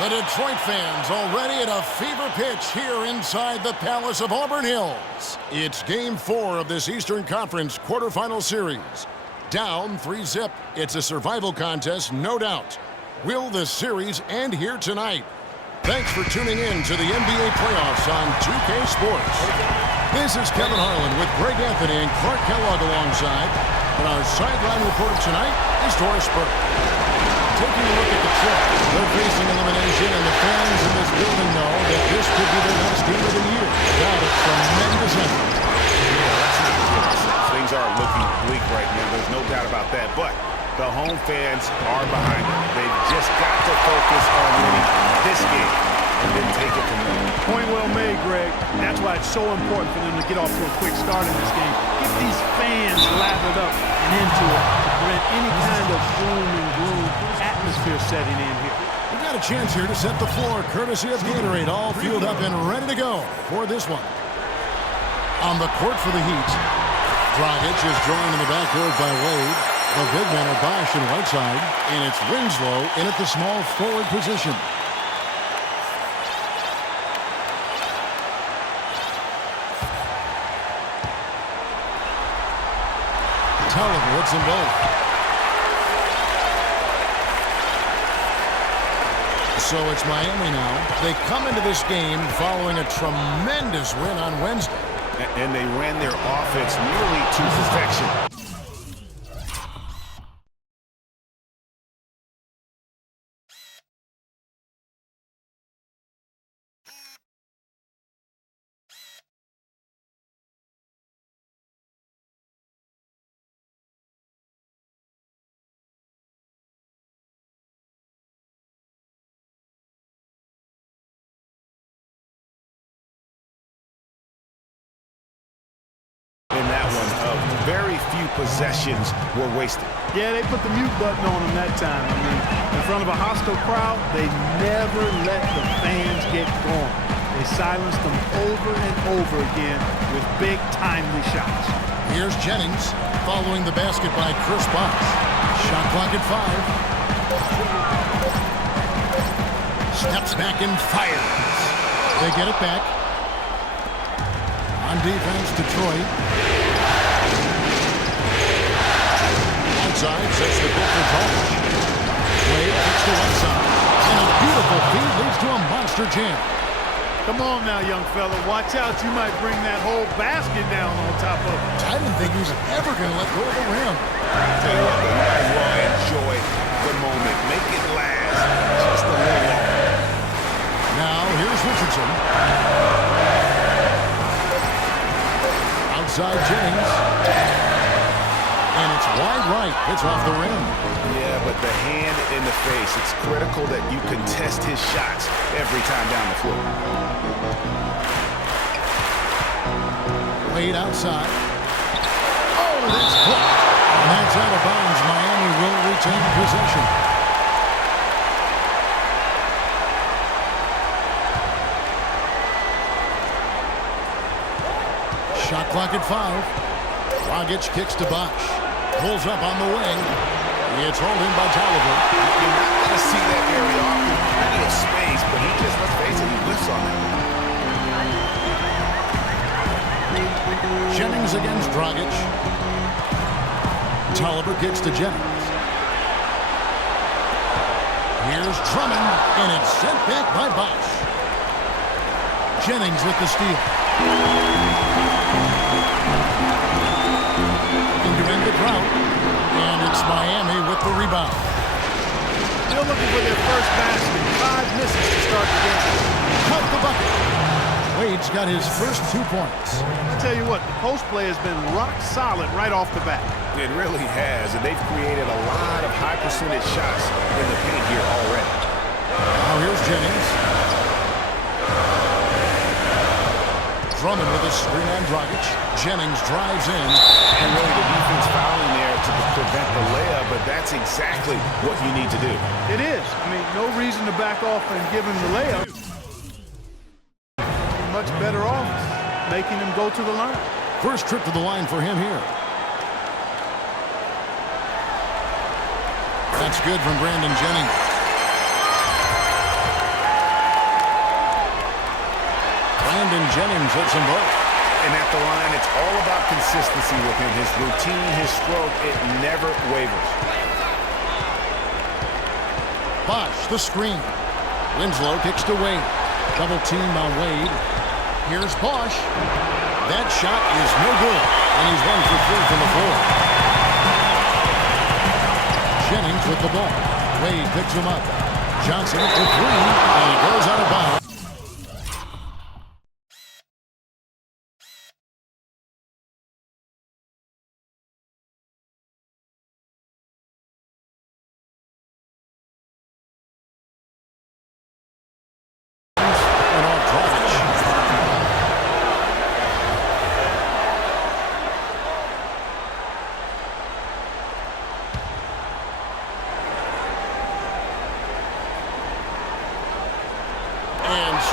The Detroit fans already at a fever pitch here inside the Palace of Auburn Hills. It's Game 4 of this Eastern Conference quarterfinal series. Down 3-0. It's a survival contest, no doubt. Will the series end here tonight? Thanks for tuning in to the NBA playoffs on 2K Sports. This is Kevin Harlan with Greg Anthony and Clark Kellogg alongside. And our sideline reporter tonight is Doris Burke. Taking a look at the trip, they're facing elimination, and the fans in this building know that this could be their last game of the year. Without a tremendous effort. Yeah, that's not good. Things are looking bleak right now. There's no doubt about that. But the home fans are behind them. They've just got to focus on winning this game and then take it from there. Point well made, Greg. That's why it's so important for them to get off to a quick start in this game. Get these fans lathered up and into it to prevent any kind of gloom and gloom atmosphere setting in here. We've got a chance here to set the floor, courtesy of Gatorade, all fueled up and ready to go for this one. On the court for the Heat, Dragic is joined in the backcourt by Wade. The big men are Bosch and Whiteside, and it's Winslow in at the small forward position. Tolliver hits them both. So it's Miami now. They come into this game following a tremendous win on Wednesday. And they ran their offense nearly to perfection. Very few possessions were wasted. Yeah, they put the mute button on them that time. I mean, in front of a hostile crowd, they never let the fans get going. They silenced them over and over again with big, timely shots. Here's Jennings following the basket by Chris Bosh. Shot clock at 5. Steps back and fires. They get it back. On defense, Detroit. Outside, sets the pick for Bosh. Wade kicks to one side. And a beautiful feed leads to a monster jam. Come on now, young fella. Watch out. You might bring that whole basket down on top of it. I didn't think he was ever going to let go of the rim. Tell you what, you might as well enjoy the moment. Make it last just a little longer. Now, here's Richardson. Outside Jennings. And it's wide right. It's off the rim. Yeah, but the hand in the face. It's critical that you contest his shots every time down the floor. Wade outside. Oh, that's blocked. And that's out of bounds. Miami will retain possession. Shot clock at 5. Dragic kicks to Bosh. Pulls up on the wing. It's hauled in by Tolliver. You're not going to see that very often. Plenty of space, but he just, let's face it, he lifts on it. Jennings against Dragic. Tolliver kicks to Jennings. Here's Drummond, and it's sent back by Bosh. Jennings with the steal. To end the drought, and it's Miami with the rebound. Still looking for their first basket. 5 misses to start the game. Cut the bucket. Wade's got his first 2 points. I tell you what, the post play has been rock solid right off the bat. It really has, and they've created a lot of high percentage shots in the paint here already. Now here's Jennings. Drummond with a screen on Dragic. Jennings drives in. And really the defense fouling there to prevent the layup, but that's exactly what you need to do. It is. I mean, no reason to back off and give him the layup. Much better off making him go to the line. First trip to the line for him here. That's good from Brandon Jennings. Jennings hits them both. And at the line, it's all about consistency with him. His routine, his stroke, it never wavers. Bosh, the screen. Winslow kicks to Wade. Double team on Wade. Here's Bosh. That shot is no good, and he's 1 for 3 from the floor. Jennings with the ball. Wade picks him up. Johnson for 3, and it goes out of bounds.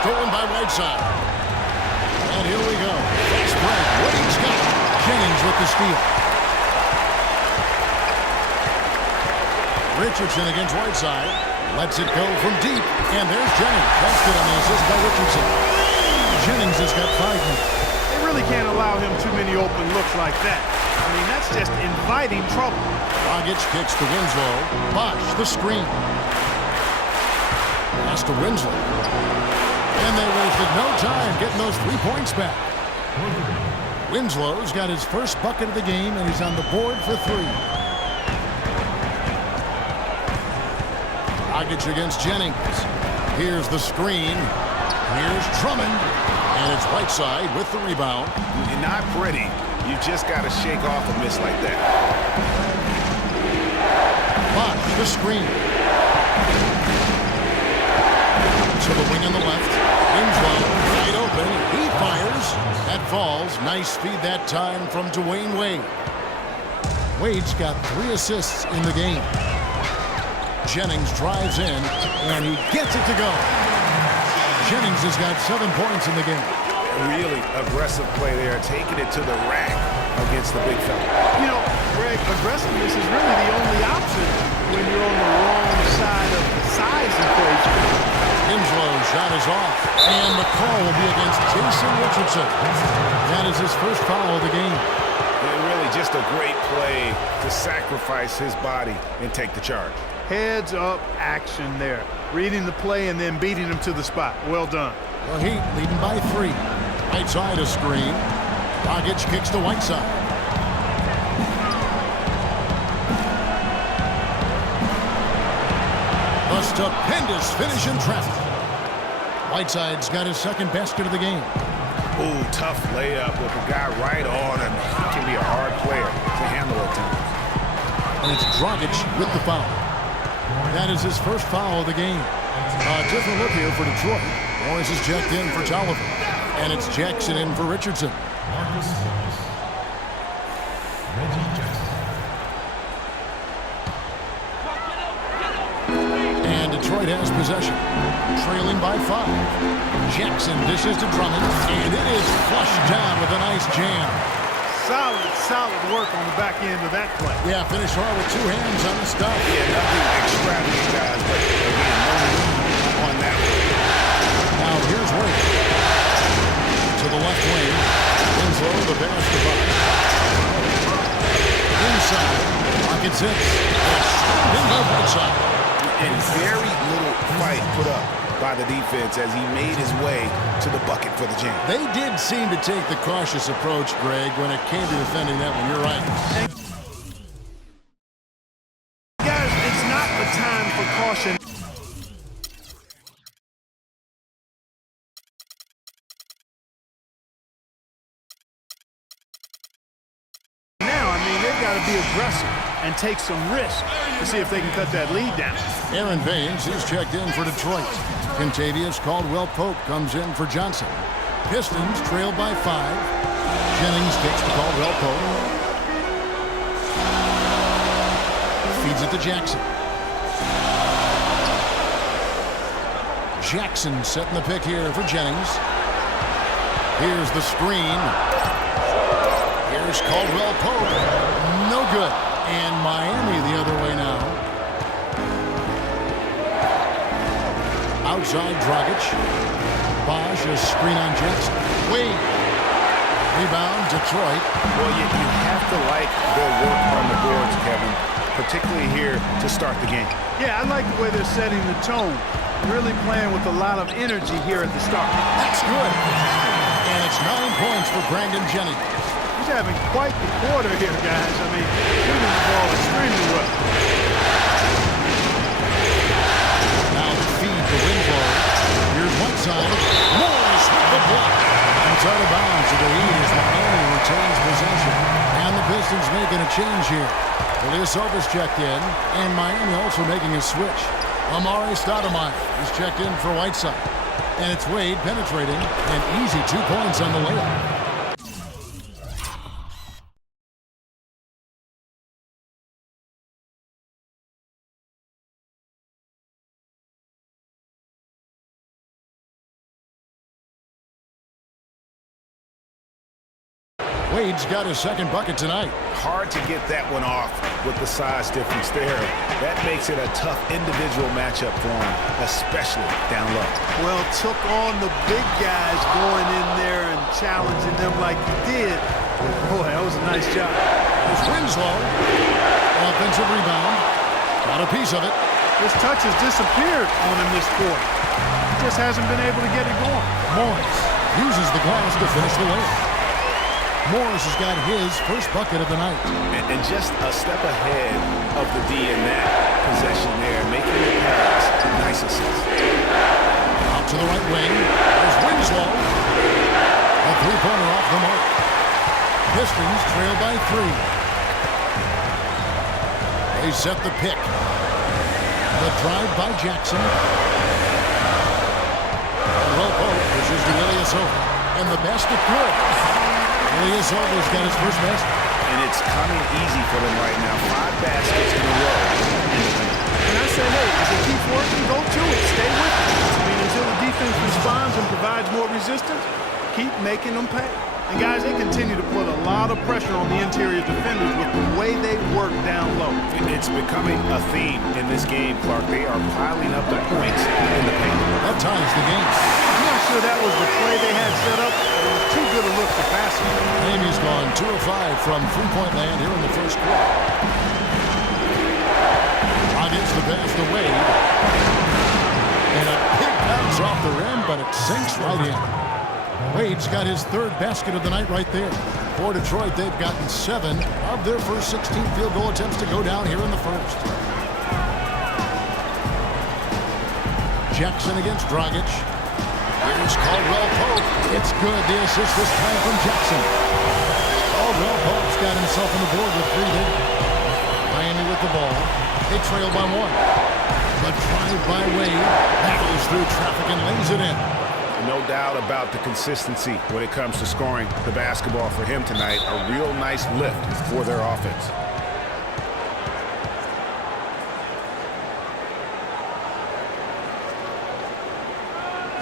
Stolen by Whiteside. And here we go. Fast break. Wade's got it. Jennings with the steal. Richardson against Whiteside. Lets it go from deep. And there's Jennings. That's good on the assist by Richardson. Jennings has got 5 minutes. They really can't allow him too many open looks like that. I mean, that's just inviting trouble. Dragic kicks to Winslow. Bosh, the screen. Pass to Winslow. And they wasted no time getting those 3 points back. Winslow's got his first bucket of the game, and he's on the board for 3. Dragic against Jennings. Here's the screen. Here's Drummond. And it's Whiteside with the rebound. You're not pretty. You just got to shake off a miss like that. Bosh, the screen. To the wing on the left. Winslow, wide open. He fires. That falls. Nice feed that time from Dwayne Wade. Wade's got 3 assists in the game. Jennings drives in, and he gets it to go. Jennings has got 7 points in the game. Really aggressive play there, taking it to the rack against the big fella. You know, Greg, aggressiveness is really the only option when you're on the wrong side of the size equation. Winslow's shot is off, and the call will be against Jason Richardson. That is his first foul of the game. And really just a great play to sacrifice his body and take the charge. Heads up action there. Reading the play and then beating him to the spot. Well done. The Heat leading by 3. Right side a screen. Dragic kicks to Whiteside. A stupendous finish in traffic. Whiteside's got his second basket of the game. Ooh, tough layup with the guy right on him. He can be a hard player to handle at times. And it's Dragic with the foul. That is his first foul of the game. A different look here for Detroit. Morris is checked in for Tolliver. And it's Jackson in for Richardson. And Detroit has possession. Trailing by 5. Jackson dishes to Drummond. And it is flushed down with a nice jam. Solid work on the back end of that play. Yeah, finish hard with 2 hands on the stuff. Yeah, nothing extravagant, guys, but again, no move on that one. Now here's Wade. To the left wing. Winslow, the basketball. Inside. Rockets hits. In by Whiteside. And very little fight put up by the defense as he made his way to the bucket for the jam. They did seem to take the cautious approach, Greg, when it came to defending that one. You're right. Guys, it's not the time for caution. Now, I mean, they've got to be aggressive and take some risk to see if they can cut that lead down. Aaron Baines, he's checked in for Detroit. Contavious Caldwell-Pope comes in for Johnson. Pistons trailed by 5. Jennings kicks to Caldwell-Pope. Feeds it to Jackson. Jackson setting the pick here for Jennings. Here's the screen. Here's Caldwell-Pope. No good. And Miami the other way now. Outside Dragic. Bosch, a screen on Jackson. Wade. Rebound, Detroit. Well, you have to like their work on the boards, Kevin, particularly here to start the game. Yeah, I like the way they're setting the tone. Really playing with a lot of energy here at the start. That's good. And it's 9 points for Brandon Jennings. He's having quite the quarter here, guys. I mean, shooting the ball extremely well. Now to feed the Winslow. Here's Whiteside. Morris with the block. Inside of bounds to the Heat as Miami retains possession. And the Pistons making a change here. Ilyasova's checked in, and Miami also making a switch. Amari Stoudemire is checked in for Whiteside. And it's Wade penetrating, and easy 2 points on the layup. Wade's got his second bucket tonight. Hard to get that one off with the size difference there. That makes it a tough individual matchup for him, especially down low. Well, took on the big guys going in there and challenging them like he did. Boy, that was a nice job. There's Winslow. Offensive rebound. Got a piece of it. His touch has disappeared on him this quarter. He just hasn't been able to get it going. Morris uses the glass to finish the layup. Morris has got his first bucket of the night. And just a step ahead of the D in that possession there, making the pass. Nice assist. Out to the right wing. There's Winslow. A three-pointer off the mark. Pistons trail by 3. They set the pick. The drive by Jackson. Ropo pushes to Ilyasova. And the basket good. Ilyasova's got his first basket. And it's coming easy for them right now. 5 baskets in a row. And I say, hey, if it keeps working, go to it. Stay with it. I mean, until the defense responds and provides more resistance, keep making them pay. And, guys, they continue to put a lot of pressure on the interior defenders with the way they work down low. It's becoming a theme in this game, Clark. They are piling up the points in the paint. That ties the game. I'm not sure that was the play they had set up. It was too good a look to pass it. Miami's gone 2 of 5 from three-point land here in the first quarter. Gets the pass to Wade. And a big bounce off the rim, but it sinks right in. Wade's got his third basket of the night right there. For Detroit, they've gotten 7 of their first 16 field goal attempts to go down here in the first. Jackson against Dragic. Here's Caldwell Pope. It's good. The assist this time from Jackson. Caldwell Pope's got himself on the board with 3 there. Miami with the ball. They trail by 1. The drive by Wade battles through traffic and lays it in. No doubt about the consistency when it comes to scoring the basketball for him tonight. A real nice lift for their offense.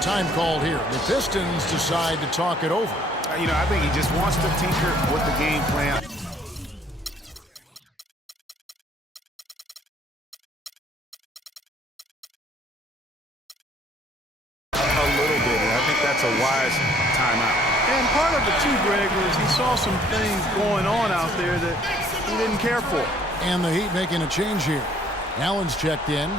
Time called here. The Pistons decide to talk it over. I think he just wants to tinker with the game plan. That's a wise timeout. And part of it too, Greg, was he saw some things going on out there that he didn't care for. And the Heat making a change here. Allen's checked in.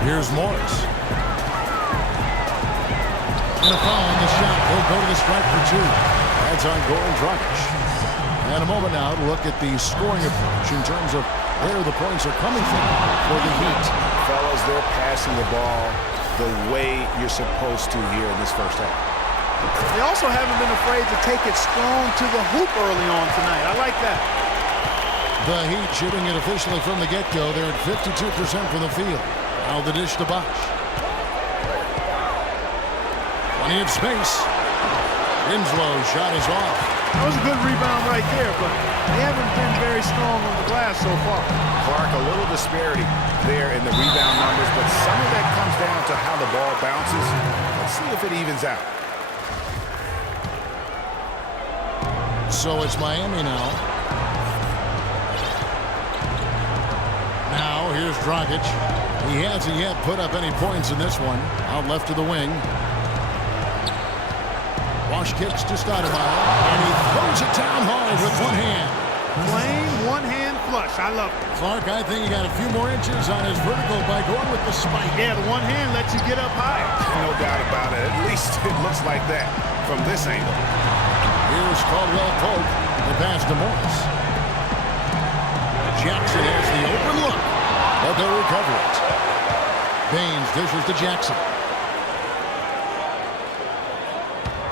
Here's Morris. And a foul on the shot. He'll go to the strike for 2. That's on Goran Dragic. And a moment now to look at the scoring approach in terms of where the points are coming from for the Heat. Fellas, they're passing the ball the way you're supposed to here in this first half. They also haven't been afraid to take it strong to the hoop early on tonight. I like that. The Heat shooting it officially from the get-go. They're at 52% from the field. Now the dish to Bosch. Plenty of space. Winslow's shot is off. That was a good rebound right there, but they haven't been very strong on the glass so far. Clark, a little disparity there in the rebound numbers, but some of that comes down to how the ball bounces. Let's see if it evens out. So it's Miami now. Now here's Dragic. He hasn't yet put up any points in this one. Out left to the wing. Wash kicks to Stoudemire, and he throws it down hard with one hand. Plain one-hand flush. I love it. Clark, I think he got a few more inches on his vertical by going with the spike. Yeah, the one hand lets you get up higher. No doubt about it. At least it looks like that from this angle. Here's Caldwell Pope. The pass to Morris. Jackson has the open look, but they'll recover it. Baines dishes to Jackson.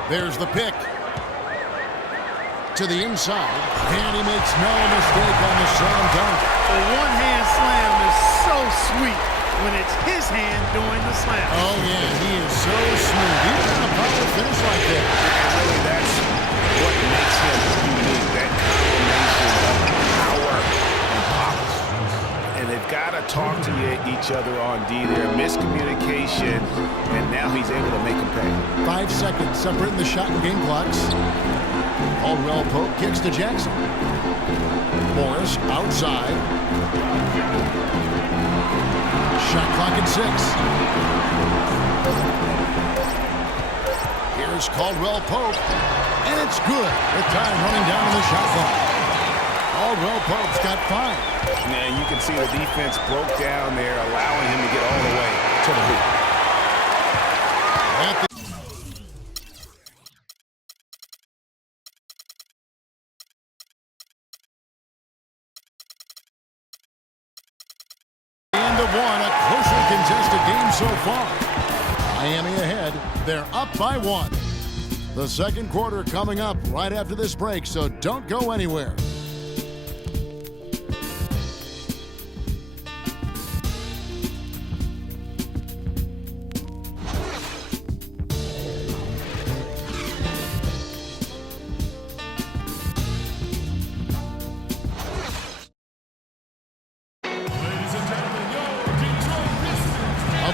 There's the pick. To the inside, and he makes no mistake on the slam dunk. The one-hand slam is so sweet when it's his hand doing the slam. Oh, yeah, he is so smooth. Even on a power finish like that. And really, that's what makes him unique, that combination of power and polish. And they've got to talk to each other on D there. Miscommunication, and now he's able to make them pay. 5 seconds separating the shot and game clocks. Caldwell Pope kicks to Jackson. Morris outside. Shot clock at 6. Here's Caldwell Pope, and it's good with time running down in the shot clock. Caldwell Pope's got 5. Now you can see the defense broke down there, allowing him to get all the way to the hoop. A closely contested game so far. Miami ahead. They're up by 1. The second quarter coming up right after this break, so don't go anywhere.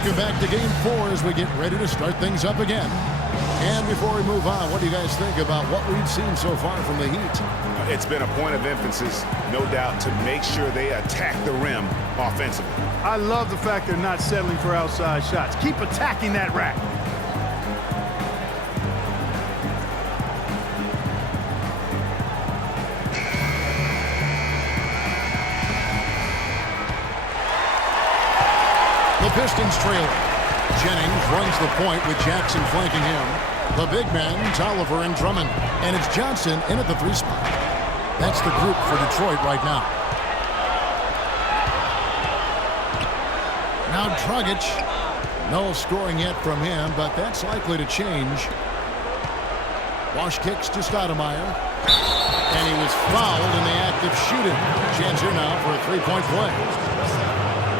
Welcome back to Game 4 as we get ready to start things up again. And before we move on, what do you guys think about what we've seen so far from the Heat? It's been a point of emphasis, no doubt, to make sure they attack the rim offensively. I love the fact they're not settling for outside shots. Keep attacking that rack. The Pistons trailing. Jennings runs the point with Jackson flanking him. The big men, Tolliver and Drummond. And it's Johnson in at the 3 spot. That's the group for Detroit right now. Now Dragic. No scoring yet from him, but that's likely to change. Wash kicks to Stoudemire. And he was fouled in the act of shooting. Chance here now for a 3-point play.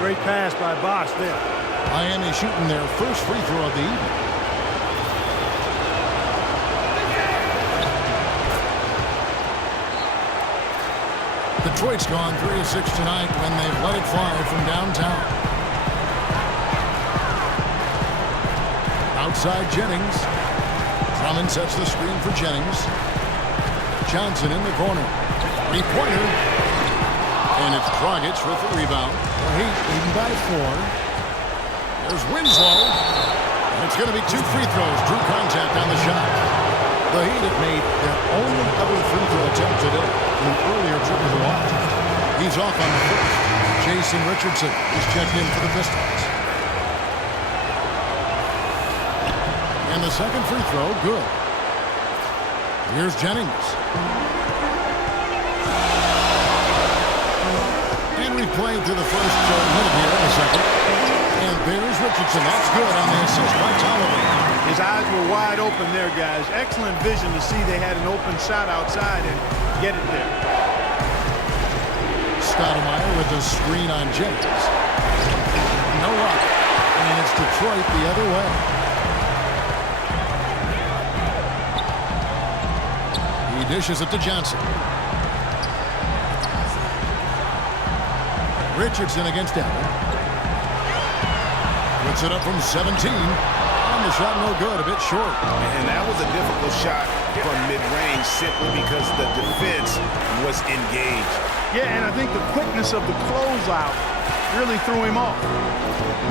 Great pass by Bosh there. Miami shooting their first free throw of the evening. Detroit's gone 3 of 6 tonight when they've let it fly from downtown. Outside Jennings. Drummond sets the screen for Jennings. Johnson in the corner. 3-pointer. And it's Dragic with the rebound. The Heat leading by 4. There's Winslow. And it's going to be 2 free throws. Drew contact on the shot. The Heat have made their only other free throw attempt today in an earlier trip to the line. He's off on the first. Jason Richardson is checked in for the Pistons. And the second free throw, good. Here's Jennings. We played through the first minute here in the second. And there's Richardson. That's good on the assist by Tolliver. His eyes were wide open there, guys. Excellent vision to see they had an open shot outside and get it there. Stoudemire with the screen on Jennings. No luck. And it's Detroit the other way. He dishes it to Johnson. Richardson against Allen. Puts it up from 17. And one, the shot no good, a bit short. And that was a difficult shot from mid-range simply because the defense was engaged. Yeah, and I think the quickness of the closeout really threw him off.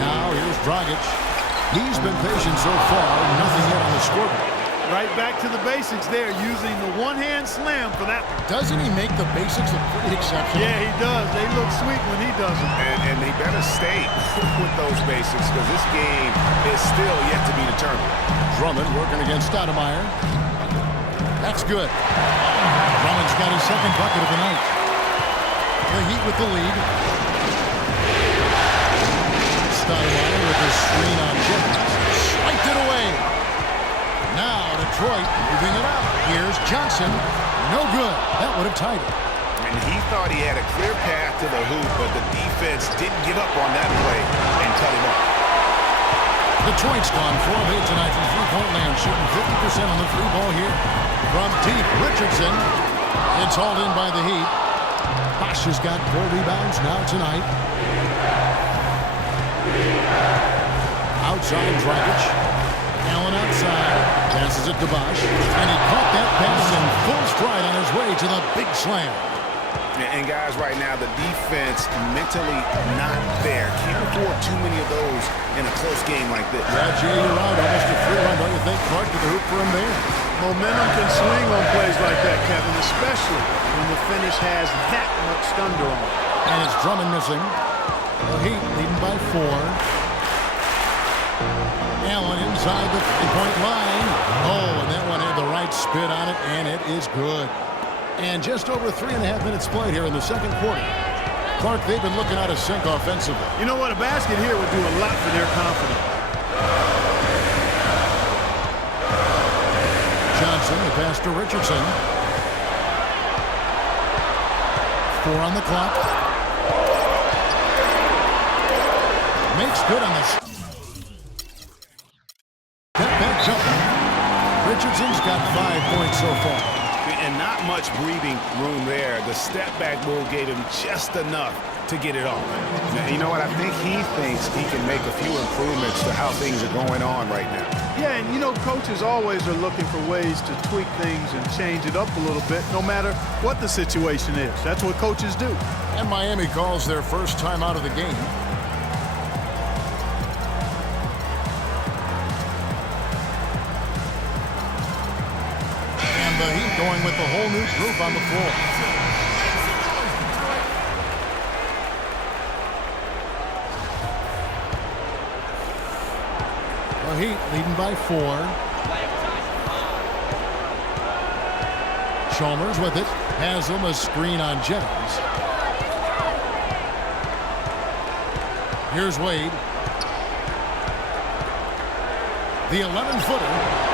Now here's Dragic. He's been patient so far, nothing yet on the scoreboard. Right back to the basics there, using the one-hand slam for that. Doesn't he make the basics look pretty exceptional? Yeah, he does. They look sweet when he does them. And he better stay with those basics because this game is still yet to be determined. Drummond working against Stoudemire. That's good. Drummond's got his second bucket of the night. The Heat with the lead. Stoudemire with his screen on Jennings. Swiped it away. Now Detroit moving it up. Here's Johnson. No good. That would have tied it. And he thought he had a clear path to the hoop, but the defense didn't give up on that play and cut him off. Detroit's gone 4 of 8 tonight from three-point land, shooting 50% on the three ball here. From deep, Richardson. It's hauled in by the Heat. Bosh has got 4 rebounds now tonight. Outside Dragic. Allen outside. Passes it to Bosh. And he caught that pass in full stride on his way to the big slam. And guys, right now, the defense mentally not there. Can't afford too many of those in a close game like this. Yeah, Jay, you're right. Almost a free run, don't you think? Clark to the hoop for him there. Momentum can swing on plays like that, Kevin, especially when the finish has that much thunder on it. And it's Drummond missing. The Heat leading by 4. Allen inside the three-point line. Oh, and that one had the right spit on it, and it is good. And just over 3.5 minutes played here in the second quarter. Clark, they've been looking out of sync offensively. You know what? A basket here would do a lot for their confidence. Johnson, the pass to Richardson. 4 on the clock. Makes good on this. Step back jumper. Richardson's got 5 points so far. And not much breathing room there. The step-back move gave him just enough to get it off. Now, you know what? I think he thinks he can make a few improvements to how things are going on right now. Yeah, and you know, coaches always are looking for ways to tweak things and change it up a little bit, no matter what the situation is. That's what coaches do. And Miami calls their first time out of the game. The Heat going with the whole new group on the floor. The Heat leading by 4. Chalmers with it. Has him a screen on Jennings. Here's Wade. The 11-footer.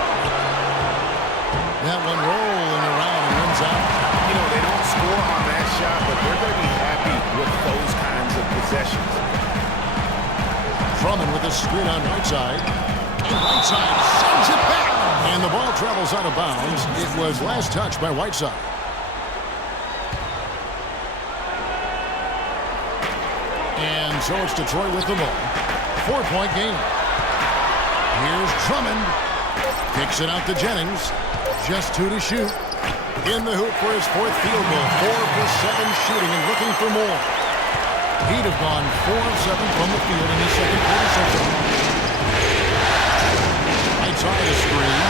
That one rolling around and runs out. You know, they don't score on that shot, but they're going to be happy with those kinds of possessions. Drummond with a screen on right side. And Whiteside sends it back. And the ball travels out of bounds. It was last touched by Whiteside. And so it's Detroit with the ball. 4-point game. Here's Drummond. Kicks it out to Jennings. Just 2 to shoot. In the hoop for his 4th field goal. 4 for 7 shooting and looking for more. He'd have gone 4 of 7 from the field in his second quarter session. Right side of screen.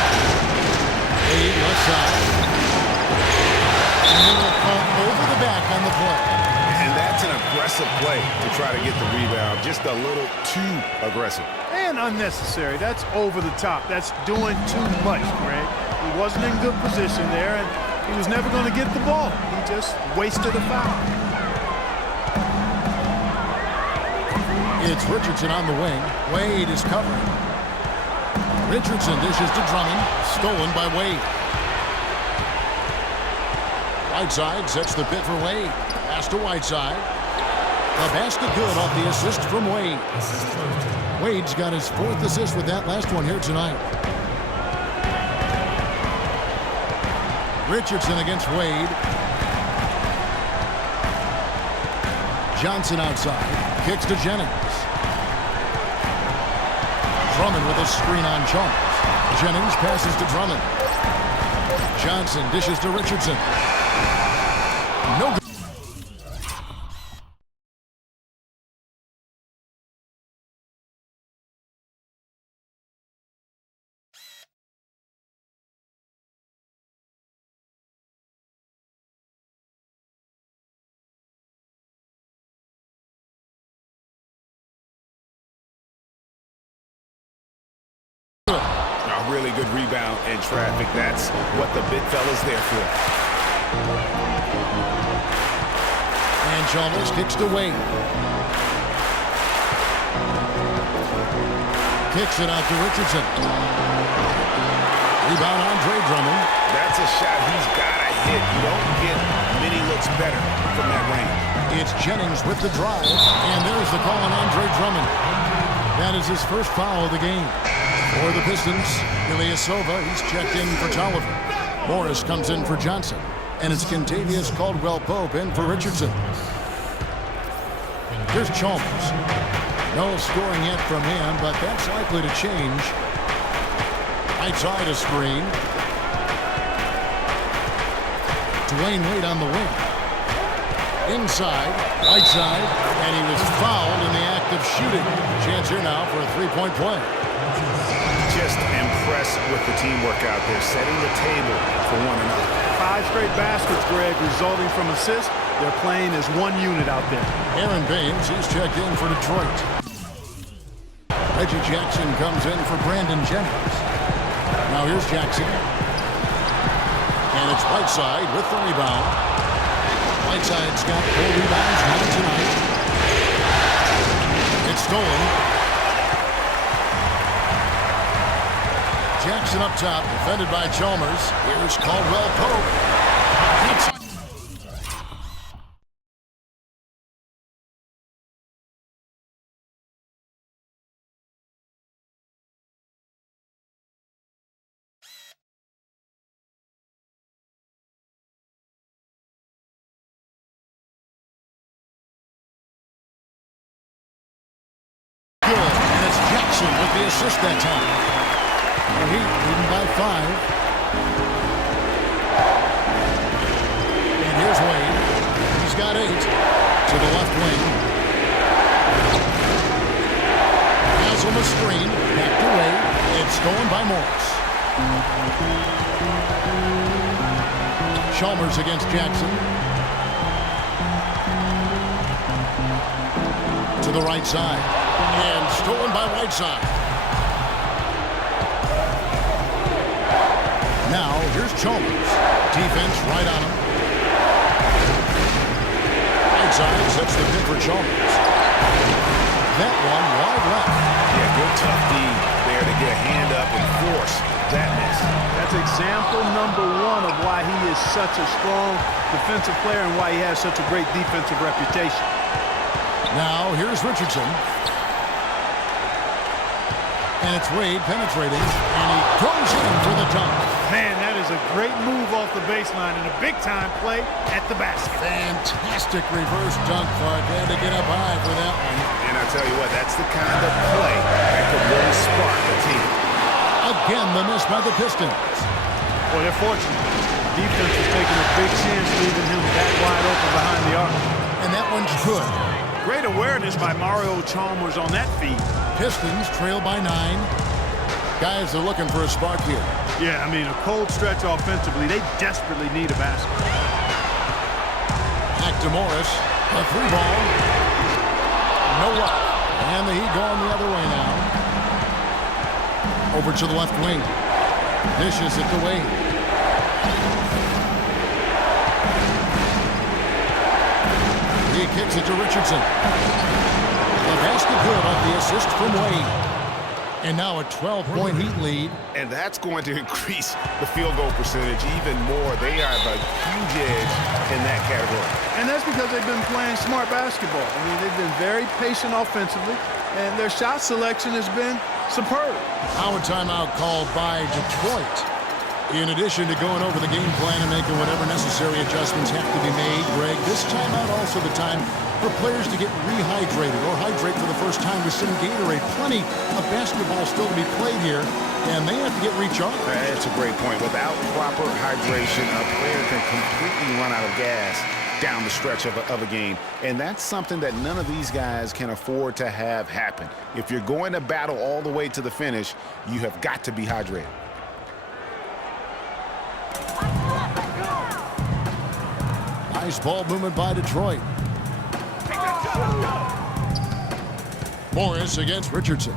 Wade left side. And they will call over the back on the play. And that's an aggressive play to try to get the rebound. Just a little too aggressive. And unnecessary. That's over the top. That's doing too much, Greg. He wasn't in good position there, and he was never going to get the ball. He just wasted a foul. It's Richardson on the wing. Wade is covering. Richardson dishes to Drummond. Stolen by Wade. Whiteside sets the pit for Wade. Pass to Whiteside. The basket good off the assist from Wade. Wade's got his 4th assist with that last one here tonight. Richardson against Wade. Johnson outside. Kicks to Jennings. Drummond with a screen on Chalmers. Jennings passes to Drummond. Johnson dishes to Richardson. No good. A really good rebound in traffic. That's what the big fella's there for. And Chalmers kicks to Wade. Kicks it out to Richardson. Rebound Andre Drummond. That's a shot he's got to hit. You don't get many looks better from that range. It's Jennings with the drive. And there's the call on Andre Drummond. That is his first foul of the game. For the Pistons, Ilyasova, he's checked in for Tolliver. Morris comes in for Johnson. And it's Kentavious Caldwell-Pope in for Richardson. Here's Chalmers. No scoring yet from him, but that's likely to change. Right side a screen. Dwayne Wade on the wing. Inside, right side, and he was fouled in the act of shooting. Chance here now for a three-point play. Just impressed with the teamwork out there, setting the table for one another. 5 straight baskets, Greg, resulting from assists. They're playing as one unit out there. Aaron Baines, he's checked in for Detroit. Reggie Jackson comes in for Brandon Jennings. Now here's Jackson. And it's Whiteside with the rebound. Whiteside's got 4 rebounds now tonight. It's stolen. Jackson up top, defended by Chalmers. Here's Caldwell-Pope. Good, and it's Jackson with the assist that time. The Heat leading by 5. And here's Wade. He's got 8 to the left wing. Haslam a screen. Back to Wade. It's stolen by Morris. Chalmers against Jackson. To the right side. And stolen by Whiteside. Now, here's Chalmers. Defense right on him. Whiteside sets the pin for Chalmers. That one wide left. Yeah, good tough D there to get a hand up and force that miss. That's example number 1 of why he is such a strong defensive player and why he has such a great defensive reputation. Now, here's Richardson. And it's Wade penetrating, and he goes in for the dunk. Man, that is a great move off the baseline and a big-time play at the basket. Fantastic reverse dunk, Clark. They had to get up high for that one. And I tell you what, that's the kind of play that could really spark the team. Again, the miss by the Pistons. Well, they're fortunate. Defense is taking a big chance, leaving him that wide open behind the arc. And that one's good. Great awareness by Mario Chalmers on that feed. Pistons trail by 9. Guys are looking for a spark here. Yeah, I mean, a cold stretch offensively. They desperately need a basket. Back to Morris. A 3-ball. No luck. And the Heat going the other way now. Over to the left wing. Dishes it to Wade. He kicks it to Richardson. The basket good off the assist from Wade. And now a 12-point Heat lead. And that's going to increase the field goal percentage even more. They are the huge edge in that category. And that's because they've been playing smart basketball. I mean, they've been very patient offensively, and their shot selection has been superb. Now a timeout called by Detroit. In addition to going over the game plan and making whatever necessary adjustments have to be made, Greg, this timeout also the time for players to get rehydrated or hydrate for the first time with some Gatorade. Plenty of basketball still to be played here, and they have to get recharged. That's a great point. Without proper hydration, a player can completely run out of gas down the stretch of a game. And that's something that none of these guys can afford to have happen. If you're going to battle all the way to the finish, you have got to be hydrated. Nice ball movement by Detroit. Morris against Richardson.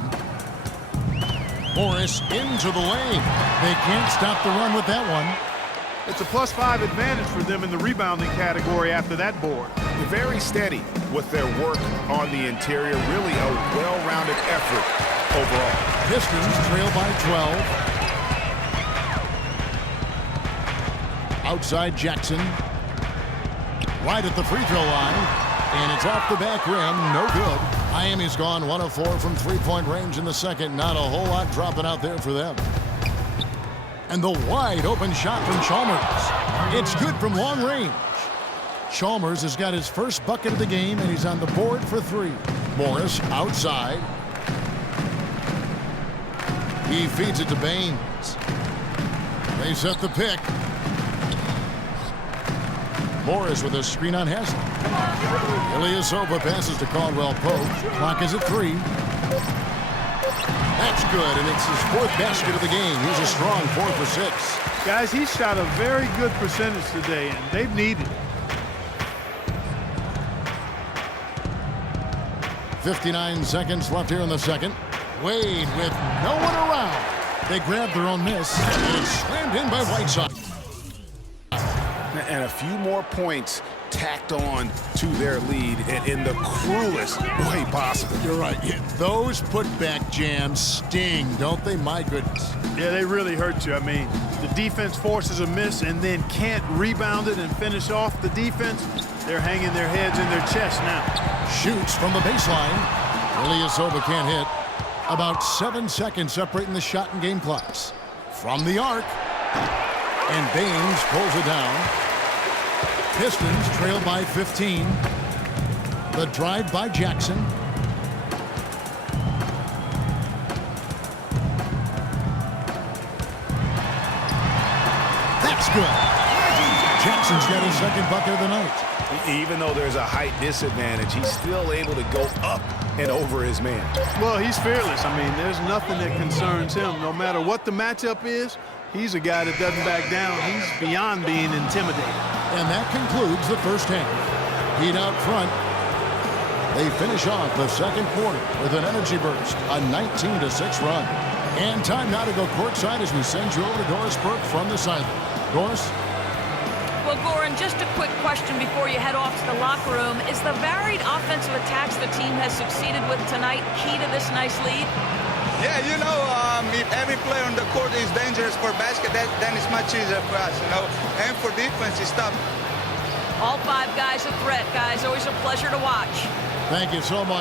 Morris into the lane. They can't stop the run with that one. It's a +5 advantage for them in the rebounding category after that board. Very steady with their work on the interior. Really a well-rounded effort overall. Pistons trail by 12. Outside Jackson. Right at the free throw line. And it's off the back rim. No good. Miami's gone 1 of 4 from three-point range in the second. Not a whole lot dropping out there for them. And the wide open shot from Chalmers. It's good from long range. Chalmers has got his first bucket of the game, and he's on the board for 3. Morris outside. He feeds it to Baines. They set the pick. Morris with a screen on Haslem. Ilyasova passes to Caldwell Pope. Clock is at 3. That's good, and it's his 4th basket of the game. He's a strong 4 for 6. Guys, he shot a very good percentage today, and they've needed it. 59 seconds left here in the second. Wade with no one around. They grabbed their own miss, and it's slammed in by Whiteside. And a few more points tacked on to their lead in the cruelest way possible. You're right. Yeah, those putback jams sting, don't they? My goodness. Yeah, they really hurt you. I mean, the defense forces a miss and then can't rebound it and finish off the defense. They're hanging their heads in their chest now. Shoots from the baseline. Ilyasova can't hit. About 7 seconds separating the shot and game clocks. From the arc. And Baines pulls it down. Pistons trail by 15. The drive by Jackson. That's good. Jackson's got his 2nd bucket of the night. Even though there's a height disadvantage, he's still able to go up and over his man. Well, he's fearless. I mean, there's nothing that concerns him. No matter what the matchup is, he's a guy that doesn't back down. He's beyond being intimidated. And that concludes the first half. Heat out front. They finish off the second quarter with an energy burst, a 19-6 run. And time now to go courtside as we send you over to Doris Burke from the sideline. Doris? Well, Goran, just a quick question before you head off to the locker room. Is the varied offensive attacks the team has succeeded with tonight key to this nice lead? Yeah, you know, if every player on the court is dangerous for basket, then it's much easier for us, you know. And for defense, it's tough. All 5 guys a threat, guys. Always a pleasure to watch. Thank you so much.